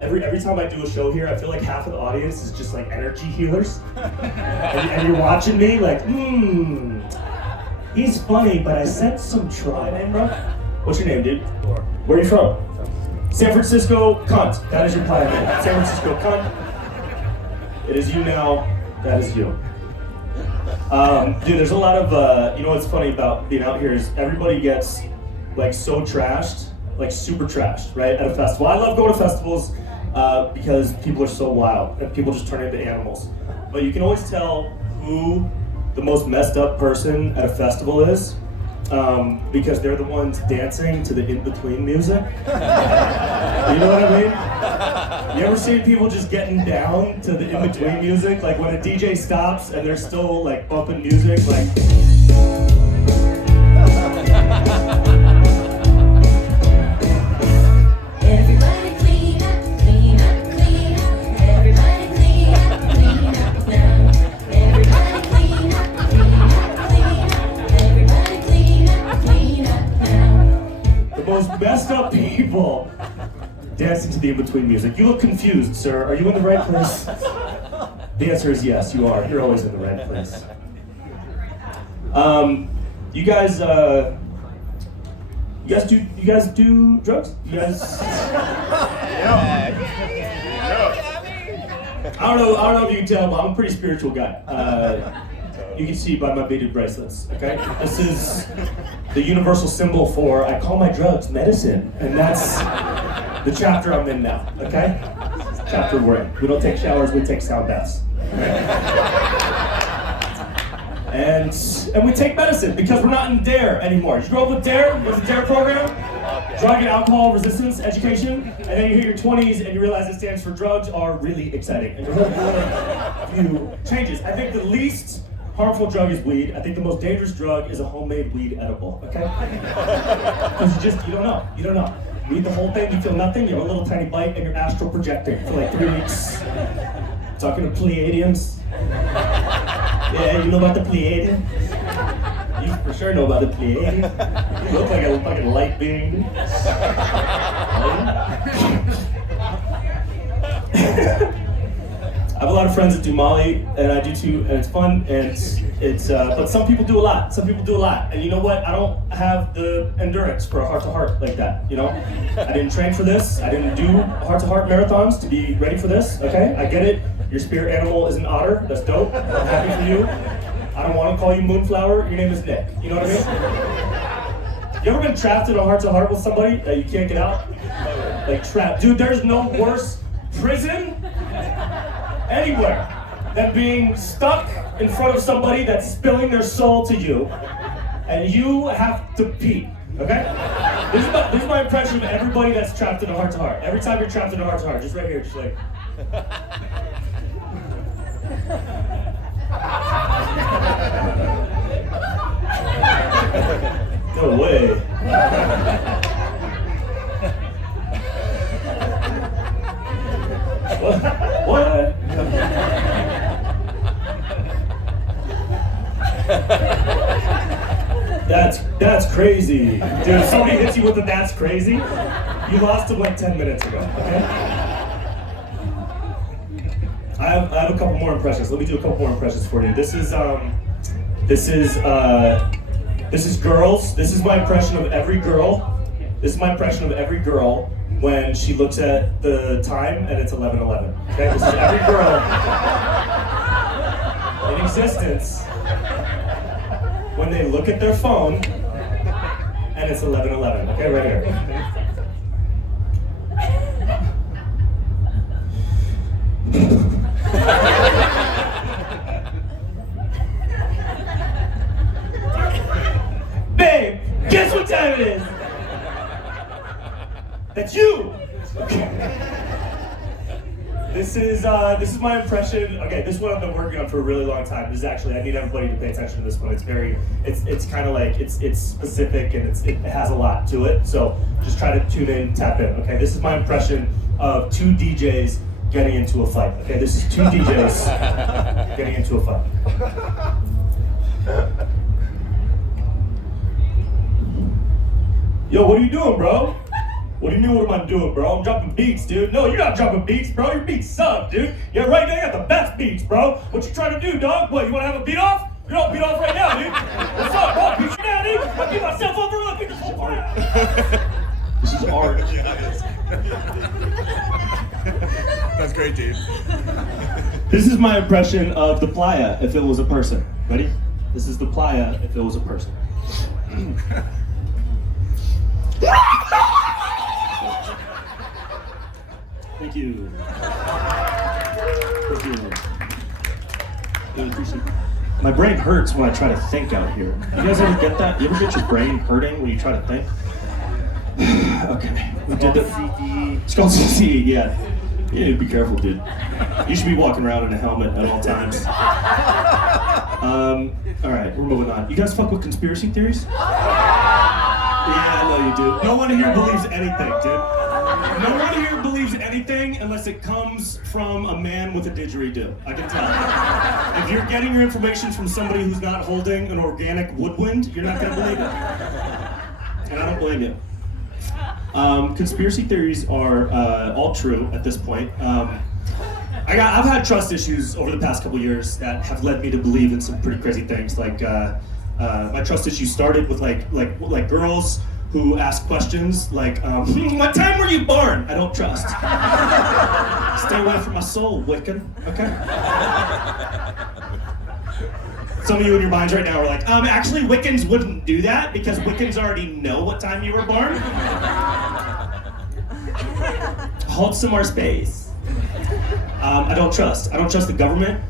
Every time I do a show here, I feel like half of the audience is just like energy healers. and you're watching me like, he's funny, but I sense some trauma. Name, bro? What's your name, dude? Where are you from? Sanfrancisco, cunt. That is your Playa name. Sanfrancisco, cunt. It is you now. That is you. Dude, there's a lot of, you know what's funny about being out here is everybody gets like so trashed, like super trashed, right, at a festival. I love going to festivals because people are so wild and people just turn into animals. But you can always tell who the most messed up person at a festival is because they're the ones dancing to the in-between music. You know what I mean? You ever see people just getting down to the in-between music? Like when a DJ stops and they're still like bumping music, like... Most messed up people dancing to the in-between music. You look confused, sir. Are you in the right place? The answer is yes, you are. You're always in the right place. You guys do drugs? You guys? I don't know if you can tell, but I'm a pretty spiritual guy. You can see by my beaded bracelets, okay? This is the universal symbol for, I call my drugs medicine, and that's the chapter I'm in now, okay? Chapter we're in. We don't take showers, we take sound baths. And we take medicine because we're not in DARE anymore. Did you grow up with DARE? What's the DARE program? Drug and alcohol resistance education. And then you hit your 20s and you realize it stands for drugs are really exciting. And there's a few changes. I think the least harmful drug is weed. I think the most dangerous drug is a homemade weed edible, okay? Because you don't know. You eat the whole thing, you feel nothing, you have a little tiny bite, and you're astral projecting for like 3 weeks. Talking to Pleiadians. Yeah, you know about the Pleiadians? You for sure know about the Pleiadians. You look like a fucking light being. I have a lot of friends that do Molly, and I do too, and it's fun, and it's but some people do a lot. And you know what? I don't have the endurance for a heart-to-heart like that, you know? I didn't train for this. I didn't do heart-to-heart marathons to be ready for this, okay? I get it. Your spirit animal is an otter. That's dope. I'm happy for you. I don't want to call you Moonflower. Your name is Nick. You know what I mean? You ever been trapped in a heart-to-heart with somebody that you can't get out? Like trapped. Dude, there's no worse prison anywhere than being stuck in front of somebody that's spilling their soul to you, and you have to pee, okay? This is my impression of everybody that's trapped in a heart-to-heart. Every time you're trapped in a heart-to-heart, just right here, just like... No way. What? That's crazy. Dude, if somebody hits you with a that's crazy, you lost him like 10 minutes ago, okay? I have a couple more impressions. Let me do a couple more impressions for you. This is girls. This is my impression of every girl. This is my impression of every girl when she looks at the time and it's 11:11. Okay, this is every girl in existence when they look at their phone and it's 11:11. Okay, right here. Babe, guess what time it is? That's you! Okay. This is my impression. Okay, this one I've been working on for a really long time. This is actually, I need everybody to pay attention to this one. It's kind of like, it's specific and it has a lot to it. So just try to tune in, tap in. Okay, this is my impression of 2 DJs getting into a fight. Okay, this is 2 DJs getting into a fight. Yo, what are you doing, bro? What do you mean, what am I doing, bro? I'm dropping beats, dude. No, you're not dropping beats, bro. Your beats suck, dude. Yeah, right now you got the best beats, bro. What you trying to do, dog? What, you want to have a beat off? You don't beat off right now, dude. What's up, bro? Beat you now, dude. I beat myself up, bro. I beat this whole art. This is art. That's great, dude. This is my impression of the Playa if it was a person. Ready? This is the Playa if it was a person. Thank you. Thank you. Really appreciate it. My brain hurts when I try to think out here. You guys ever get that? You ever get your brain hurting when you try to think? Okay. We did the CTE. It's called CTE, yeah. You need to be careful, dude. You should be walking around in a helmet at all times. Alright, we're moving on. You guys fuck with conspiracy theories? Yeah, I know you do. No one here believes anything, dude. No one here believes anything unless it comes from a man with a didgeridoo. I can tell. If you're getting your information from somebody who's not holding an organic woodwind, you're not gonna believe it. And I don't blame you. Conspiracy theories are all true at this point. I've had trust issues over the past couple years that have led me to believe in some pretty crazy things. Like my trust issues started with like girls who ask questions like, what time were you born? I don't trust. Stay away from my soul, Wiccan, okay? Some of you in your minds right now are like, actually Wiccans wouldn't do that because Wiccans already know what time you were born. Hold some more space. I don't trust the government,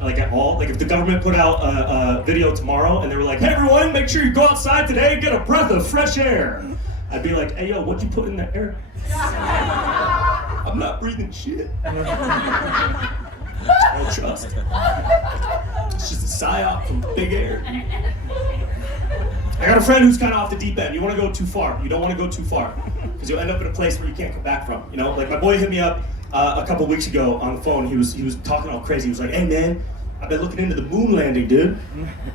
like at all. Like if the government put out a video tomorrow and they were like, hey everyone, make sure you go outside today and get a breath of fresh air. I'd be like, hey yo, what'd you put in the air? I'm not breathing shit. I don't trust. It's just a psyop from big air. I got a friend who's kind of off the deep end. You want to go too far. You don't want to go too far because you'll end up in a place where you can't come back from. You know, like my boy hit me up a couple weeks ago on the phone. He was talking all crazy. He was like, hey man, I've been looking into the moon landing, dude.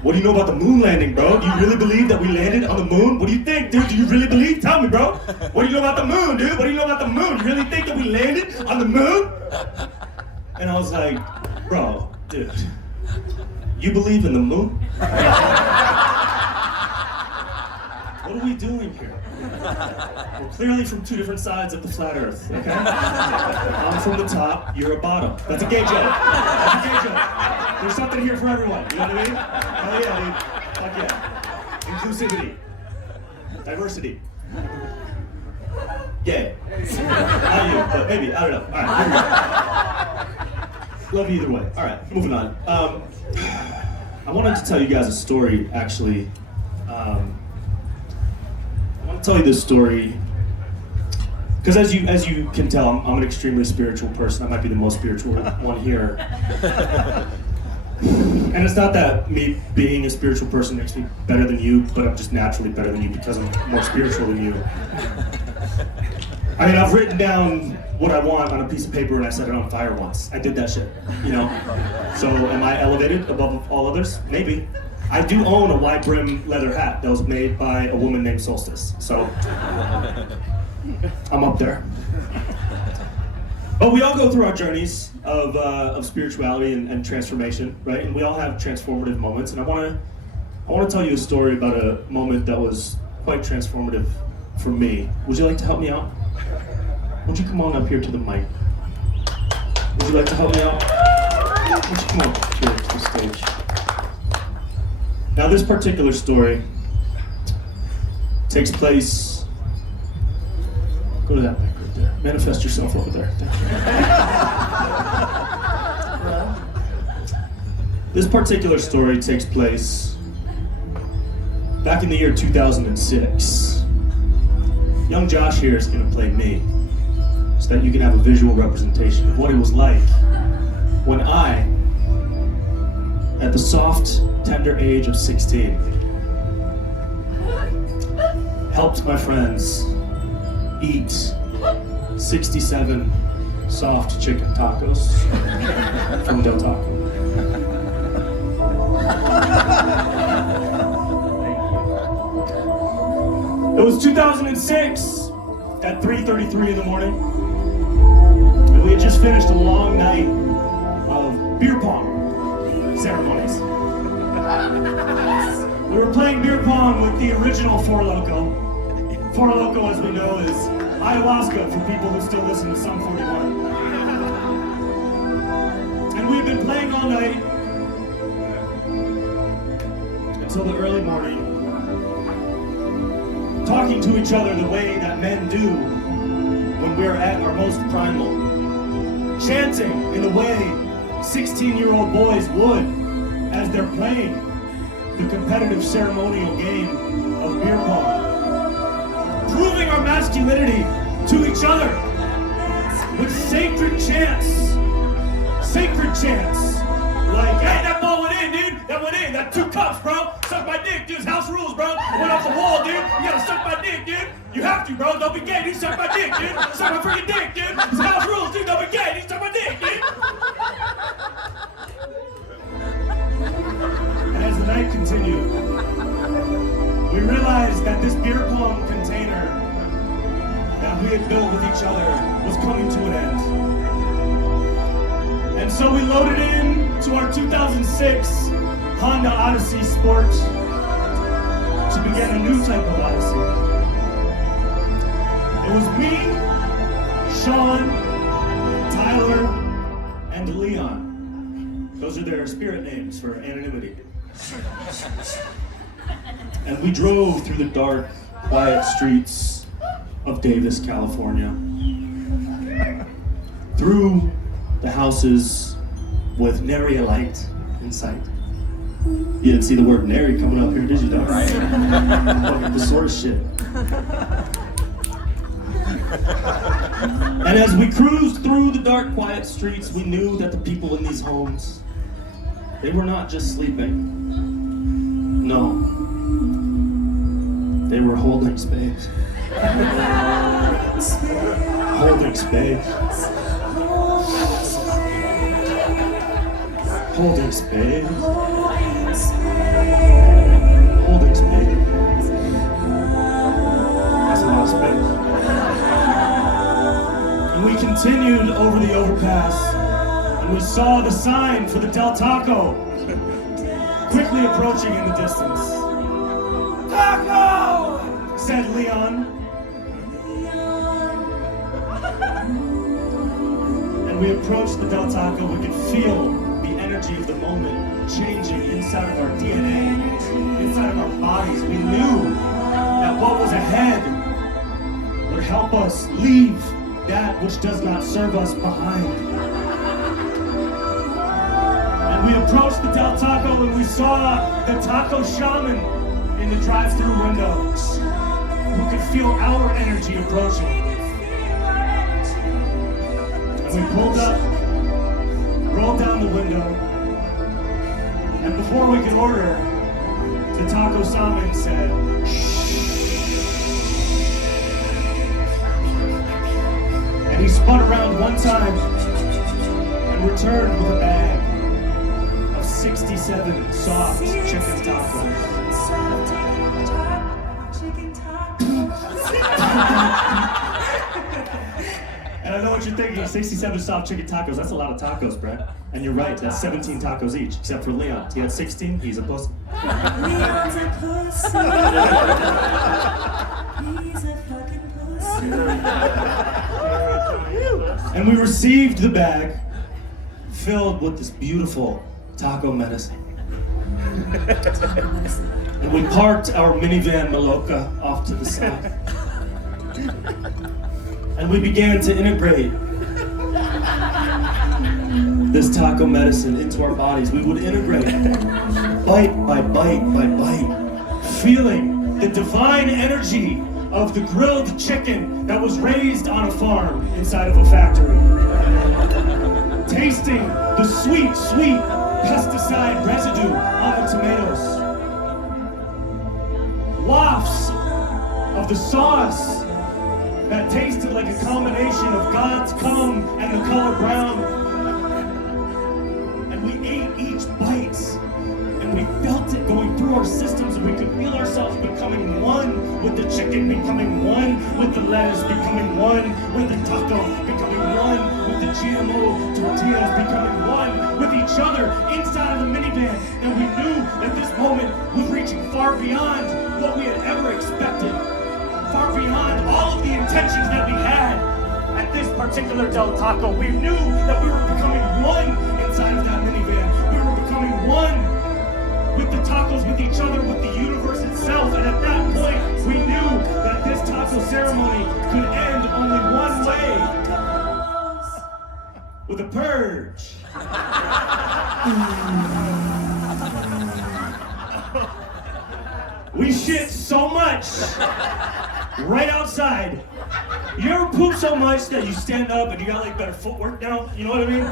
What do you know about the moon landing, bro? Do you really believe that we landed on the moon? What do you think, dude? Do you really believe? Tell me, bro. What do you know about the moon, dude? What do you know about the moon? You really think that we landed on the moon? And I was like, bro, dude, you believe in the moon? What are we doing here? We're clearly from two different sides of the flat earth, okay? I'm from the top, you're a bottom. That's a gay joke. That's a gay joke. There's something here for everyone, you know what I mean? Hell yeah, dude. Fuck yeah. Inclusivity. Diversity. Gay. Not you, but maybe, I don't know. All right, here we go. Love you either way. All right, moving on. I wanted to tell you guys a story, actually. I want to tell you this story because as you can tell, I'm an extremely spiritual person. I might be the most spiritual one here. And it's not that me being a spiritual person makes me better than you, but I'm just naturally better than you because I'm more spiritual than you. I mean, I've written down what I want on a piece of paper and I set it on fire once. I did that shit, you know? So am I elevated above all others? Maybe. I do own a wide brim leather hat that was made by a woman named Solstice, so I'm up there. But we all go through our journeys of spirituality and transformation, right? And we all have transformative moments, and I want to tell you a story about a moment that was quite transformative for me. Would you like to help me out? Won't you come on up here to the mic? Would you like to help me out? Won't you come on up here to the stage? Now this particular story takes place, go to that mic right there, manifest yourself over there. This particular story takes place back in the year 2006. Young Josh here is going to play me, so that you can have a visual representation of what it was like when I, at the soft, tender age of 16, helped my friends eat 67 soft chicken tacos from Del Taco. It was 2006. at 3:33 in the morning. And we had just finished a long night of beer pong ceremonies. We were playing beer pong with the original Four Loko. Four Loko, as we know, is Ayahuasca for people who still listen to Sum 41. And we've been playing all night until the early morning, talking to each other the way that men do when we're at our most primal, chanting in the way 16-year-old boys would as they're playing the competitive ceremonial game of beer pong, proving our masculinity to each other with sacred chants. Sacred chants, like, hey, that ball went in, dude. That went in. That 2 cups, bro. Suck my dick, dude. It's house rules, bro. Went off the wall, dude. You gotta suck my dick, dude. You have to, bro. Don't be gay, dude. Suck my dick, dude. Suck my freaking dick, dude. It's house rules, dude. Don't be gay, dude. Suck my dick, dude. And as the night continued, we realized that this beer pong container that we had built with each other was coming to an end. And so we loaded in to our 2006 Honda Odyssey Sport to begin a new type of Odyssey. It was me, Sean, Tyler, and Leon. Those are their spirit names for anonymity. And we drove through the dark, quiet streets of Davis, California. Through the houses with nary a light in sight. You didn't see the word nary coming up here, did you, Doc? Right. Fucking thesaurus shit. And as we cruised through the dark, quiet streets, we knew that the people in these homes, they were not just sleeping. No. They were holding space. Holding space. Holding space. Holding space. That's a lot of space. And we continued over the overpass, and we saw the sign for the Del Taco quickly approaching in the distance. Taco! Said Leon. And we approached the Del Taco. We could feel of the moment changing inside of our DNA, inside of our bodies. We knew that what was ahead would help us leave that which does not serve us behind. And we approached the Del Taco and we saw the taco shaman in the drive-thru window who could feel our energy approaching. And we pulled up, rolled down the window, and before we could order, the taco shaman said, shh. And he spun around one time and returned with a bag of 67 soft chicken tacos. And I know what you're thinking, 67 soft chicken tacos, that's a lot of tacos, Brent. And you're right, that's 17 tacos each, except for Leon. He had 16, he's a pussy. Leon's a pussy. He's a fucking pussy. And we received the bag filled with this beautiful taco medicine. And we parked our minivan Maloka off to the side. And we began to integrate this taco medicine into our bodies. We would integrate bite by bite by bite, feeling the divine energy of the grilled chicken that was raised on a farm inside of a factory. Tasting the sweet, sweet pesticide residue on the tomatoes. Wafts of the sauce that tasted like a combination of God's cum and the color brown. And we ate each bite, and we felt it going through our systems, and we could feel ourselves becoming one with the chicken, becoming one with the lettuce, becoming one with the taco, becoming one with the GMO tortillas, becoming one with each other inside of the minivan. And we knew that this moment was reaching far beyond what we had ever expected, far beyond all of the intentions that we had at this particular Del Taco. We knew that we were becoming one inside of that minivan. We were becoming one with the tacos, with each other, with the universe itself. And at that point, we knew that this taco ceremony could end only one way. With a purge. We shit so much right outside. You ever poop so much that you stand up and you got like better footwork now? You know what I mean?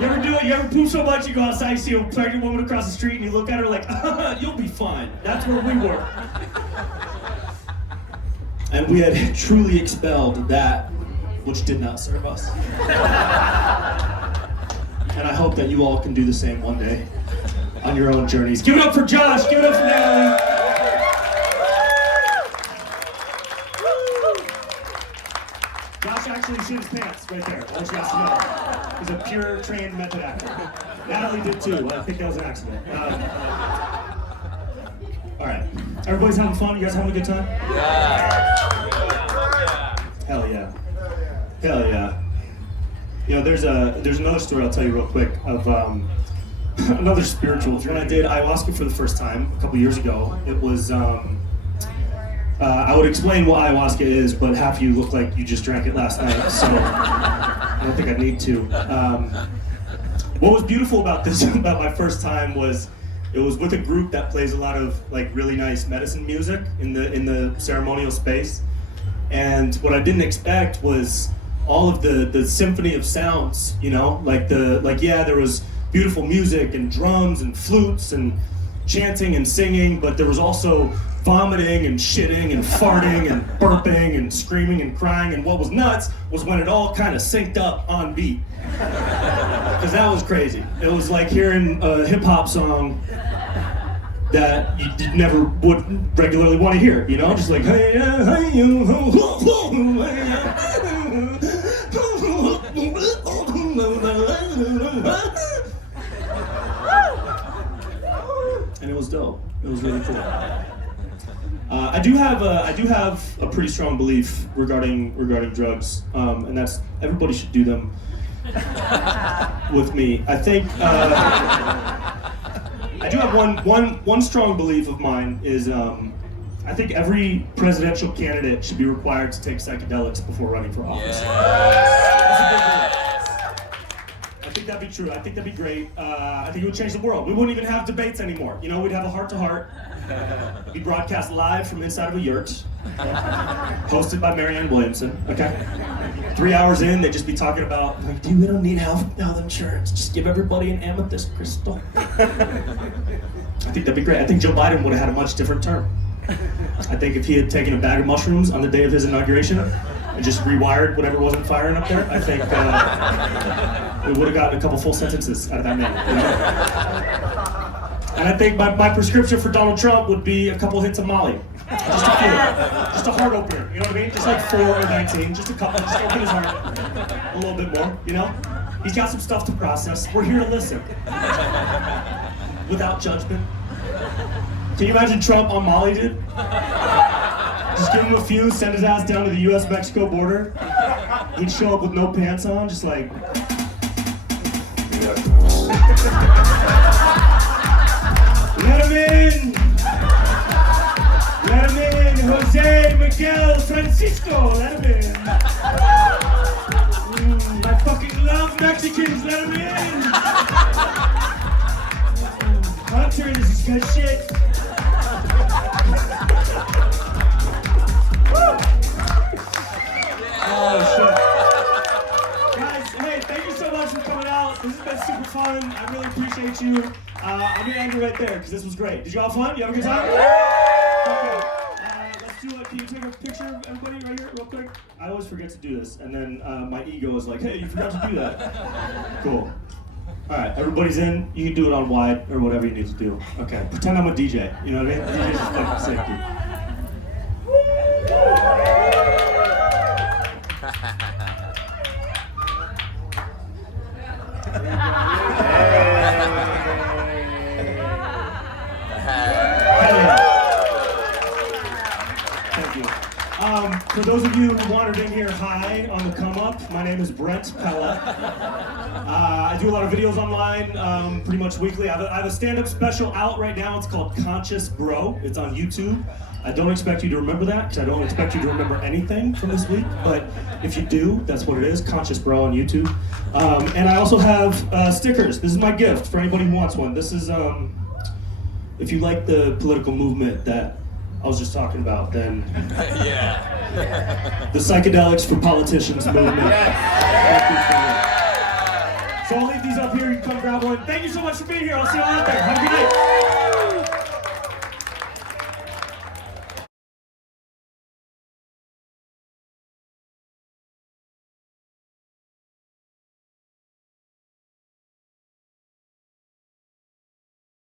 You ever do it? You ever poop so much you go outside, you see a pregnant woman across the street and you look at her like, you'll be fine. That's where we were. And we had truly expelled that which did not serve us. And I hope that you all can do the same one day on your own journeys. Give it up for Josh, give it up for Natalie. Josh actually shit his pants right there. I want you guys to know. He's a pure trained method actor. Natalie did too. I think that was an accident. All right. Everybody's having fun? You guys having a good time? Yeah. Hell yeah. Hell yeah. You know, there's another story I'll tell you real quick of another spiritual journey. I did ayahuasca for the first time a couple years ago. It was I would explain what ayahuasca is, but half of you look like you just drank it last night, so I don't think I need to. What was beautiful about this, about my first time, was it was with a group that plays a lot of like really nice medicine music in the ceremonial space, and what I didn't expect was all of the symphony of sounds. You know, there was beautiful music and drums and flutes and chanting and singing, but there was also vomiting and shitting and farting and burping and screaming and crying. And what was nuts was when it all kind of synced up on beat. Because that was crazy. It was like hearing a hip hop song that you never would regularly want to hear, you know? Just like, hey, yeah, hey, you, ho, ho, ho, hey, yeah. And it was dope. It was really cool. I do have a pretty strong belief regarding drugs, and that's everybody should do them with me. I think I do have one strong belief of mine is I think every presidential candidate should be required to take psychedelics before running for office. That's a big belief. I think that'd be true. I think that'd be great. I think it would change the world. We wouldn't even have debates anymore. You know, we'd have a heart-to-heart. Be broadcast live from inside of a yurt, hosted by Marianne Williamson. Okay, 3 hours in, they'd just be talking about like, dude, we don't need health insurance. Just give everybody an amethyst crystal. I think that'd be great. I think Joe Biden would have had a much different term. I think if he had taken a bag of mushrooms on the day of his inauguration and just rewired whatever wasn't firing up there, I think we would have gotten a couple full sentences out of that man. You know? And I think my prescription for Donald Trump would be a couple hits of Molly. Just a few. Just a heart opener, you know what I mean? Just like 4 or 19, just a couple, just open his heart a little bit more, you know? He's got some stuff to process. We're here to listen. Without judgment. Can you imagine Trump on Molly, dude? Just give him a few, send his ass down to the US-Mexico border. He'd show up with no pants on, just like... Let him in! Let him in! Jose Miguel Francisco! Let him in! I fucking love Mexicans! Let him in! Hunter, this is good shit! Oh shit. Guys, hey, thank you so much for coming out. This has been super fun. I really appreciate you. I'm gonna end it right there because this was great. Did you all have fun? You have a good time? Okay. Let's do it. Can you take a picture of everybody right here real quick? I always forget to do this, and then my ego is like, hey, you forgot to do that. Cool. All right, everybody's in. You can do it on wide or whatever you need to do. Okay, pretend I'm a DJ. You know what I mean? DJ's just fucking sick, dude. Thank you. For those of you who wandered in here high on the come up, my name is Brent, Pella. I do a lot of videos online, pretty much weekly. I have a stand-up special out right now. It's called Consciousbrew. It's on YouTube. I don't expect you to remember that, because I don't expect you to remember anything from this week, but if you do, that's what it is, Consciousbrew on YouTube. And I also have stickers. This is my gift for anybody who wants one. This is, if you like the political movement that I was just talking about, then the Psychedelics-for-Politicians movement. So I'll leave these up here, you can come grab one. Thank you so much for being here, I'll see you all out there. Have a good night.